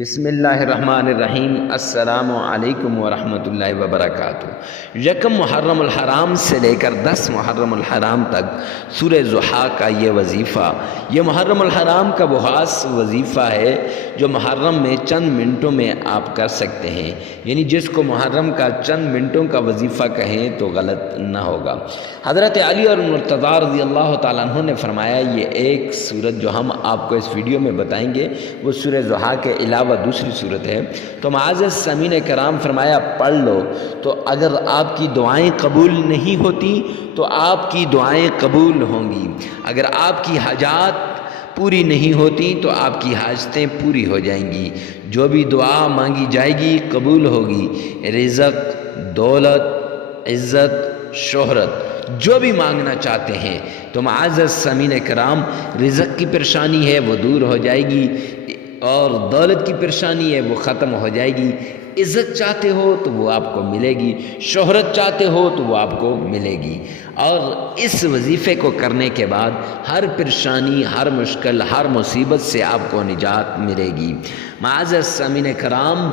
بسم اللہ الرحمن الرحیم۔ السلام علیکم ورحمۃ اللہ وبرکاتہ۔ یکم محرم الحرام سے لے کر 10 محرم الحرام تک سورہ ضحیٰ کا یہ وظیفہ، یہ محرم الحرام کا وہ خاص وظیفہ ہے جو محرم میں چند منٹوں میں آپ کر سکتے ہیں، یعنی جس کو محرم کا چند منٹوں کا وظیفہ کہیں تو غلط نہ ہوگا۔ حضرت علی اور مرتضیٰ رضی اللہ تعالیٰ عنہ نے فرمایا یہ ایک صورت جو ہم آپ کو اس ویڈیو میں بتائیں گے وہ سورہ ضحیٰ کے علاوہ دوسری صورت ہے، تو معزز سامعین کرام فرمایا پڑھ لو، تو اگر آپ کی دعائیں قبول نہیں ہوتی تو آپ کی دعائیں قبول ہوں گی، اگر آپ کی حاجات پوری نہیں ہوتی تو آپ کی حاجتیں پوری ہو جائیں گی، جو بھی دعا مانگی جائے گی قبول ہوگی، رزق، دولت، عزت، شہرت، جو بھی مانگنا چاہتے ہیں تو معزز سامعین کرام رزق کی پریشانی ہے وہ دور ہو جائے گی، اور دولت کی پریشانی ہے وہ ختم ہو جائے گی، عزت چاہتے ہو تو وہ آپ کو ملے گی، شہرت چاہتے ہو تو وہ آپ کو ملے گی، اور اس وظیفے کو کرنے کے بعد ہر پریشانی، ہر مشکل، ہر مصیبت سے آپ کو نجات ملے گی۔ معزز سامعین کرام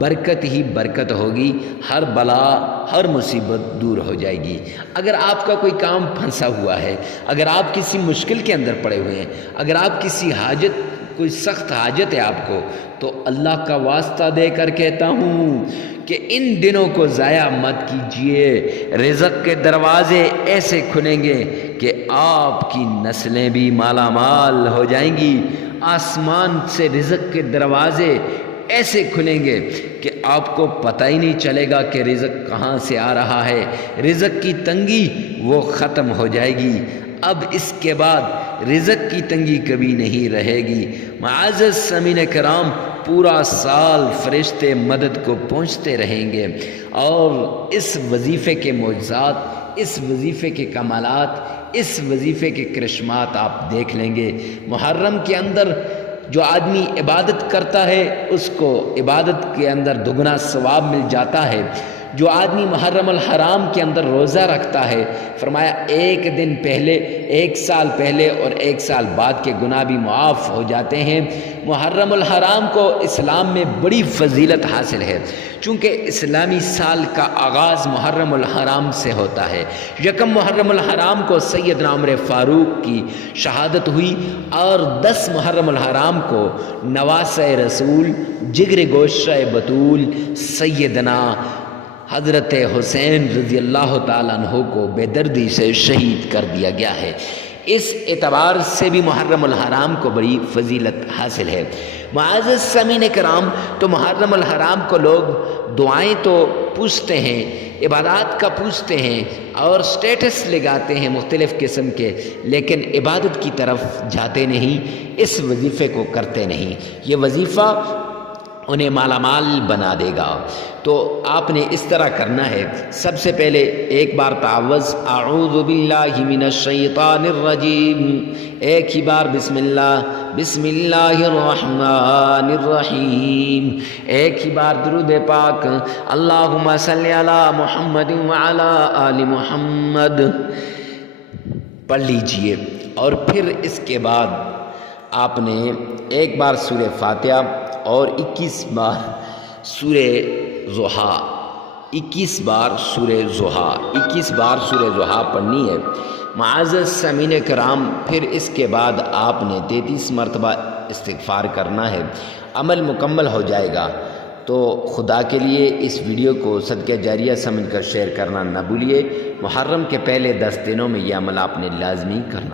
برکت ہی برکت ہوگی، ہر بلا، ہر مصیبت دور ہو جائے گی۔ اگر آپ کا کوئی کام پھنسا ہوا ہے، اگر آپ کسی مشکل کے اندر پڑے ہوئے ہیں، اگر آپ کسی حاجت، کوئی سخت حاجت ہے آپ کو، تو اللہ کا واسطہ دے کر کہتا ہوں کہ ان دنوں کو ضائع مت کیجیے، رزق کے دروازے ایسے کھلیں گے کہ آپ کی نسلیں بھی مالا مال ہو جائیں گی، آسمان سے رزق کے دروازے ایسے کھلیں گے کہ آپ کو پتہ ہی نہیں چلے گا کہ رزق کہاں سے آ رہا ہے، رزق کی تنگی وہ ختم ہو جائے گی، اب اس کے بعد رزق کی تنگی کبھی نہیں رہے گی۔ معزز سامعین کرام پورا سال فرشتے مدد کو پہنچتے رہیں گے، اور اس وظیفے کے معجزات، اس وظیفے کے کمالات، اس وظیفے کے کرشمات آپ دیکھ لیں گے۔ محرم کے اندر جو آدمی عبادت کرتا ہے اس کو عبادت کے اندر دگنا ثواب مل جاتا ہے، جو آدمی محرم الحرام کے اندر روزہ رکھتا ہے، فرمایا ایک دن پہلے، ایک سال پہلے اور ایک سال بعد کے گناہ بھی معاف ہو جاتے ہیں۔ محرم الحرام کو اسلام میں بڑی فضیلت حاصل ہے، چونکہ اسلامی سال کا آغاز محرم الحرام سے ہوتا ہے۔ یکم محرم الحرام کو سیدنا عمر فاروق کی شہادت ہوئی، اور 10 محرم الحرام کو نواسہ رسول، جگر گوشہ بطول سیدنا حضرت حسین رضی اللہ تعالیٰ عنہ کو بے دردی سے شہید کر دیا گیا ہے۔ اس اعتبار سے بھی محرم الحرام کو بڑی فضیلت حاصل ہے۔ معزز سامعین کرام، تو محرم الحرام کو لوگ دعائیں تو پوچھتے ہیں، عبادات کا پوچھتے ہیں اور سٹیٹس لگاتے ہیں مختلف قسم کے، لیکن عبادت کی طرف جاتے نہیں، اس وظیفے کو کرتے نہیں۔ یہ وظیفہ انہیں مالا مال بنا دے گا، تو آپ نے اس طرح کرنا ہے۔ سب سے پہلے ایک بار تعوذ اعوذ باللہ من الشیطان الرجیم، ایک ہی بار بسم اللہ الرحمن الرحیم، ایک ہی بار درود پاک اللہم صلی علی محمد وعلی آل محمد پڑھ لیجئے، اور پھر اس کے بعد آپ نے ایک بار سورہ فاتحہ اور 21 بار سورہ ضحیٰ، 21 بار سورہ ضحیٰ پڑھنی ہے۔ معزز سامعین کرام پھر اس کے بعد آپ نے 33 مرتبہ استغفار کرنا ہے، عمل مکمل ہو جائے گا۔ تو خدا کے لیے اس ویڈیو کو صدقہ جاریہ سمجھ کر شیئر کرنا نہ بھولیے۔ محرم کے پہلے 10 دنوں میں یہ عمل آپ نے لازمی کرنا۔